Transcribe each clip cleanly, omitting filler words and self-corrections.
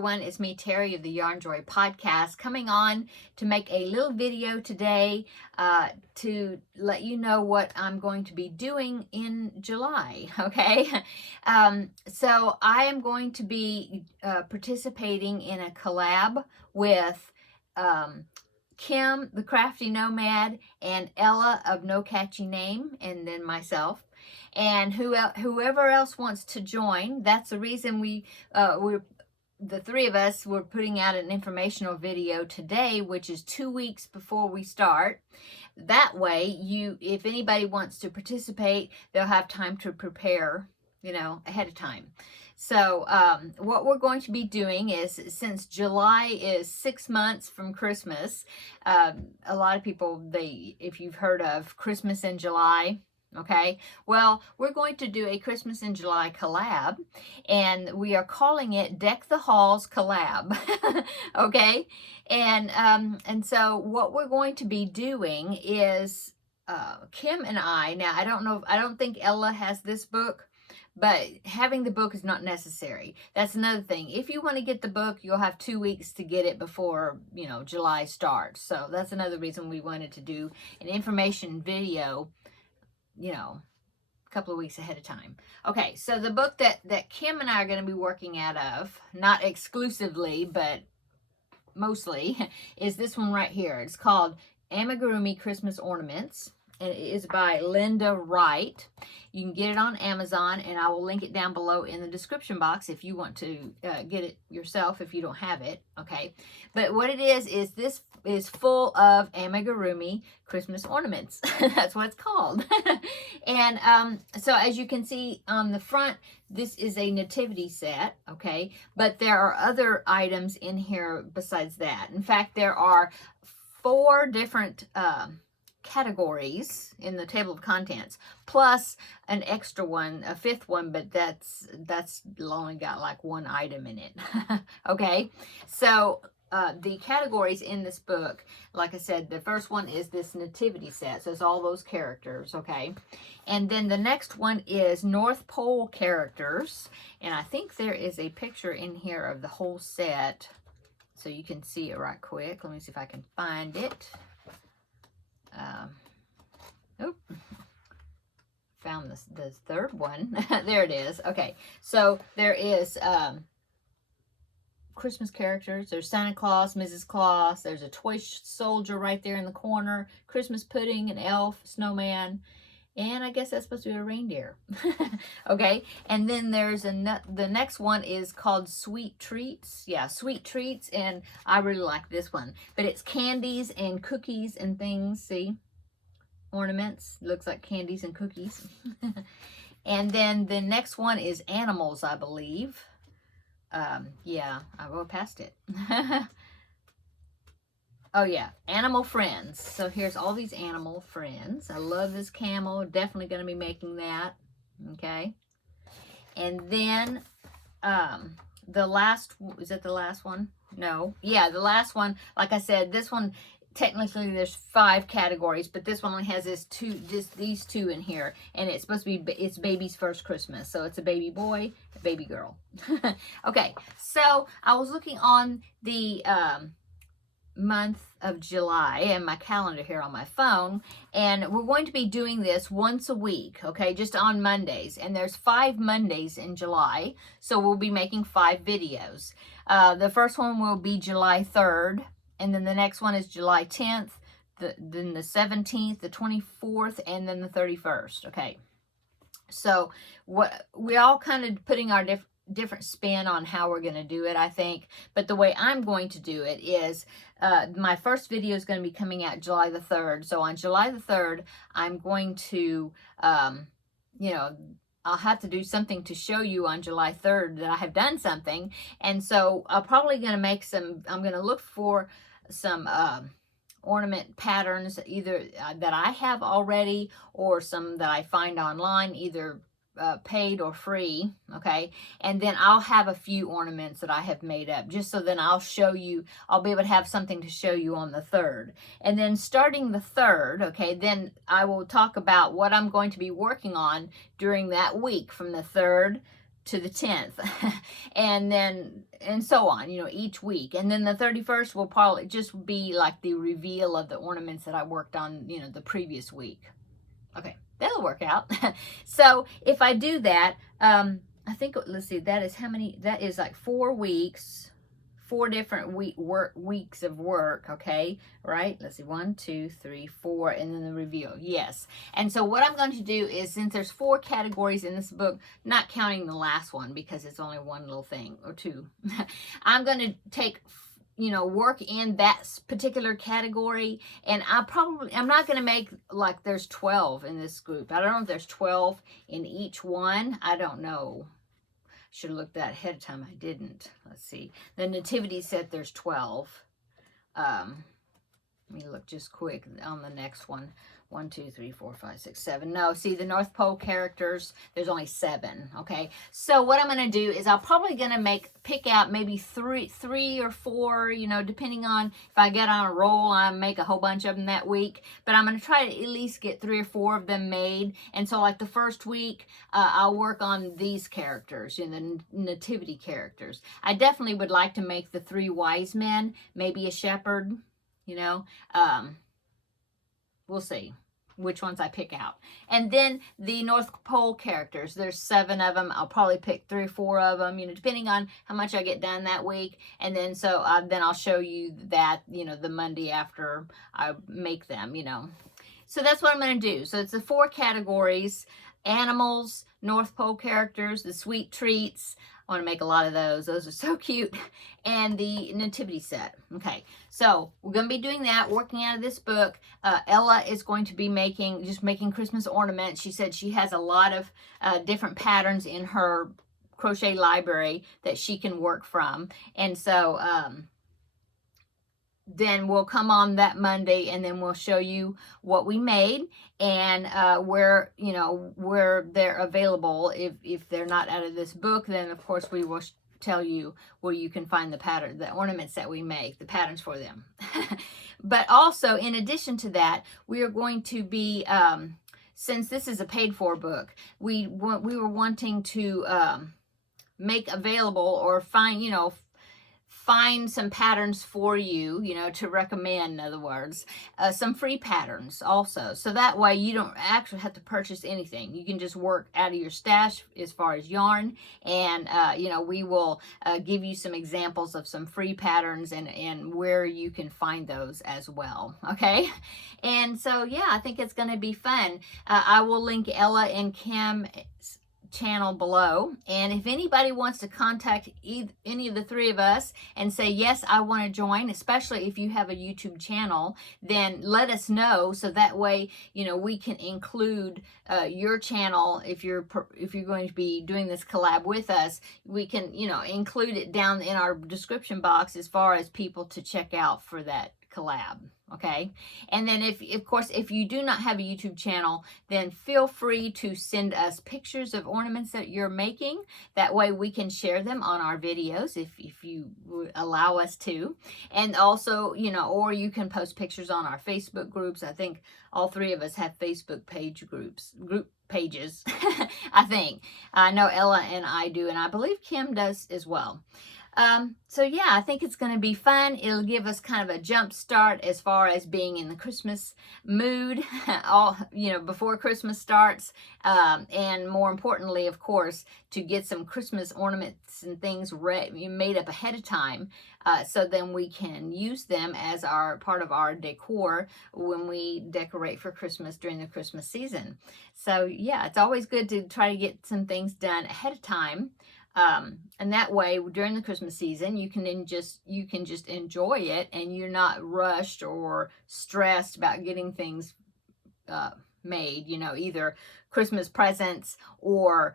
everyone, it's me, Terry of the Yarn Joy podcast, coming on to make a little video today to let you know what I'm going to be doing in July, okay? So I am going to be participating in a collab with Kim, the Crafty Nomad, and Ella of No Catchy Name, and then myself. And whoever else wants to join, that's the reason we're the three of us were putting out an informational video today, which is 2 weeks before we start. That way, if anybody wants to participate, they'll have time to prepare, ahead of time. So what we're going to be doing is, since July is 6 months from Christmas, a lot of people, if you've heard of Christmas in July, okay, well, we're going to do a Christmas in July collab, and we are calling it Deck the Halls Collab. Okay, and so what we're going to be doing is Kim and I, now I don't think Ella has this book, but having the book is not necessary. That's another thing. If you want to get the book, you'll have 2 weeks to get it before, July starts. So that's another reason we wanted to do an information video, a couple of weeks ahead of time. Okay, so the book that Kim and I are going to be working out of, not exclusively, but mostly, is this one right here. It's called Amigurumi Christmas Ornaments, and it is by Linda Wright. You can get it on Amazon, and I will link it down below in the description box if you want to get it yourself if you don't have it, okay? But what it is this is full of amigurumi Christmas ornaments. That's what it's called. And so as you can see on the front, this is a nativity set, okay? But there are other items in here besides that. In fact, there are 4 different categories in the table of contents, plus an extra one, a 5th one, but that's only got like 1 item in it. Okay, so the categories in this book, like I said, the first one is this nativity set, so it's all those characters, okay? And then the next one is North Pole characters, and I think there is a picture in here of the whole set, so you can see it right quick. Let me see if I can find it. Found the 3rd one. There it is. Okay, so there is Christmas characters. There's Santa Claus, Mrs. Claus. There's a toy soldier right there in the corner. Christmas pudding, an elf, snowman, and I guess that's supposed to be a reindeer. Okay, and then there's the next one is called Sweet Treats. Yeah, Sweet Treats, and I really like this one. But it's candies and cookies and things. See? Ornaments. Looks like candies and cookies. And then the next one is animals, I believe. Yeah, I wrote past it. Oh yeah, animal friends. So here's all these animal friends. I love this camel. Definitely going to be making that. Okay. And then the last, is it the last one? No. Yeah, the last one, like I said, this one, technically there's 5 categories, but this one only has these 2 in here, and it's supposed to be, it's baby's first Christmas, so it's a baby boy, a baby girl. Okay, so I was looking on the month of July and my calendar here on my phone, and we're going to be doing this once a week, okay, just on Mondays, and there's 5 Mondays in July, so we'll be making 5 videos. The first one will be July 3rd, and then the next one is July 10th, then the 17th, the 24th, and then the 31st, okay? So we're all kind of putting our different spin on how we're going to do it, I think. But the way I'm going to do it is, my first video is going to be coming out July the 3rd. So on July the 3rd, I'm going to, I'll have to do something to show you on July 3rd that I have done something. And so I'm probably going to make I'm going to look for some ornament patterns, either that I have already or some that I find online, either paid or free, okay? And then I'll have a few ornaments that I have made up, just so then I'll show you, I'll be able to have something to show you on the 3rd. And then starting the 3rd, okay, then I will talk about what I'm going to be working on during that week from the 3rd to the 10th and then and so on, you know, each week. And then the 31st will probably just be like the reveal of the ornaments that I worked on, you know, the previous week. Okay, that'll work out. So if I do that, I think, let's see, that is how many, that is like 4 weeks, 4 different weeks of work, okay, right? Let's see, 1, 2, 3, 4, and then the reveal, yes. And so what I'm going to do is, since there's 4 categories in this book, not counting the last one because it's only one little thing, or 2, I'm going to take, you know, work in that particular category. And I'm not going to make like there's 12 in this group. I don't know if there's 12 in each one. I don't know. Should have looked that ahead of time. I didn't. Let's see. The nativity set, there's 12. Let me look just quick on the next one. 1, 2, 3, 4, 5, 6, 7. No, see, the North Pole characters, there's only 7. Okay, so what I'm going to do is I'm probably going to pick out maybe three or 4, you know, depending on if I get on a roll, I make a whole bunch of them that week. But I'm going to try to at least get 3 or 4 of them made. And so like the first week, I'll work on these characters, you know, the nativity characters. I definitely would like to make the 3 wise men, maybe a shepherd, you know. We'll see which ones I pick out. And then the North Pole characters, there's 7 of them. I'll probably pick 3 or 4 of them, you know, depending on how much I get done that week. And then so then I'll show you that, you know, the Monday after I make them, you know. So that's what I'm going to do. So it's the 4 categories: animals, North Pole characters, the sweet treats. I want to make a lot of those. Those are so cute. And the nativity set. Okay, so we're going to be doing that, working out of this book. Ella is going to be making Christmas ornaments. She said she has a lot of different patterns in her crochet library that she can work from. And so then we'll come on that Monday and then we'll show you what we made and where, you know, where they're available. If they're not out of this book, then of course we will tell you where you can find the ornaments that we make, the patterns for them. But also, in addition to that, we are going to be, since this is a paid for book, we were wanting to make available or find, you know, find some patterns for you, you know, to recommend, in other words, some free patterns also. So that way you don't actually have to purchase anything. You can just work out of your stash as far as yarn. And, you know, we will give you some examples of some free patterns and where you can find those as well. Okay. And so, yeah, I think it's going to be fun. I will link Ella and Kim's channel below, and if anybody wants to contact any of the 3 of us and say, yes, I want to join, especially if you have a YouTube channel, then let us know, so that way, you know, we can include your channel. If you're going to be doing this collab with us, we can, you know, include it down in our description box as far as people to check out for that collab. Okay, and then of course if you do not have a YouTube channel, then feel free to send us pictures of ornaments that you're making. That way we can share them on our videos if you would allow us to. And also, you know, or you can post pictures on our Facebook groups. I think all 3 of us have Facebook group pages. I think. I know Ella and I do, and I believe Kim does as well. So yeah, I think it's going to be fun. It'll give us kind of a jump start as far as being in the Christmas mood, all, you know, before Christmas starts. And more importantly, of course, to get some Christmas ornaments and things made up ahead of time. So then we can use them as part of our decor when we decorate for Christmas during the Christmas season. So yeah, it's always good to try to get some things done ahead of time. And that way during the Christmas season you can just enjoy it, and you're not rushed or stressed about getting things made, you know, either Christmas presents or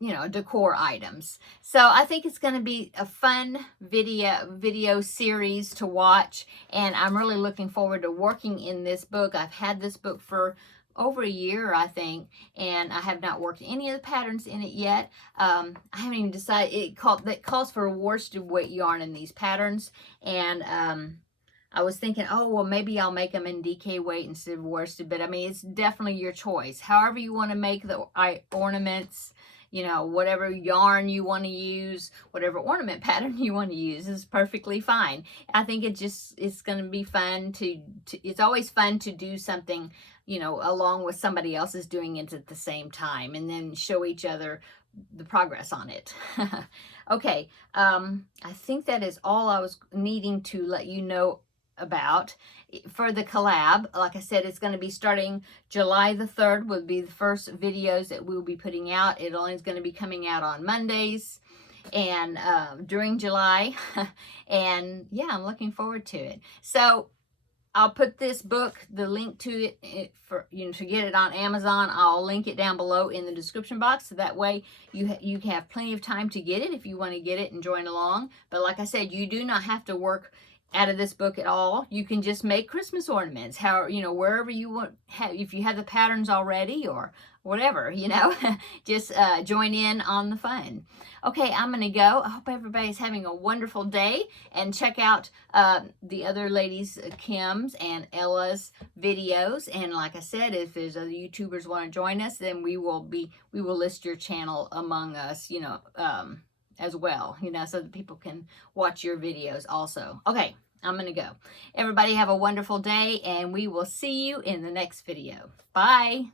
you know, decor items. So I think it's going to be a fun video series to watch, and I'm really looking forward to working in this book. I've had this book for over a year, I think, and I have not worked any of the patterns in it yet. I haven't even decided. That calls for worsted weight yarn in these patterns, and I was thinking, oh, well, maybe I'll make them in DK weight instead of worsted, but I mean, it's definitely your choice. However you want to make the ornaments, you know, whatever yarn you want to use, whatever ornament pattern you want to use is perfectly fine. I think it's going to be fun it's always fun to do something, you know, along with somebody else is doing it at the same time, and then show each other the progress on it. Okay, I think that is all I was needing to let you know about for the collab. Like I said, it's going to be starting July the 3rd will be the first videos that we'll be putting out. It only is going to be coming out on Mondays and during July. And yeah, I'm looking forward to it. So I'll put this book, the link to it for you know, to get it on Amazon. I'll link it down below in the description box, so that way you have plenty of time to get it if you want to get it and join along. But like I said, you do not have to work out of this book at all. You can just make Christmas ornaments, how, you know, wherever you want, if you have the patterns already or whatever, you know, just join in on the fun. Okay, I'm gonna go. I hope everybody's having a wonderful day, and check out the other ladies, Kim's and Ella's videos. And like I said, if there's other YouTubers want to join us, then we will list your channel among us, you know, as well, you know, so that people can watch your videos also. Okay, I'm gonna go. Everybody have a wonderful day, and we will see you in the next video. Bye.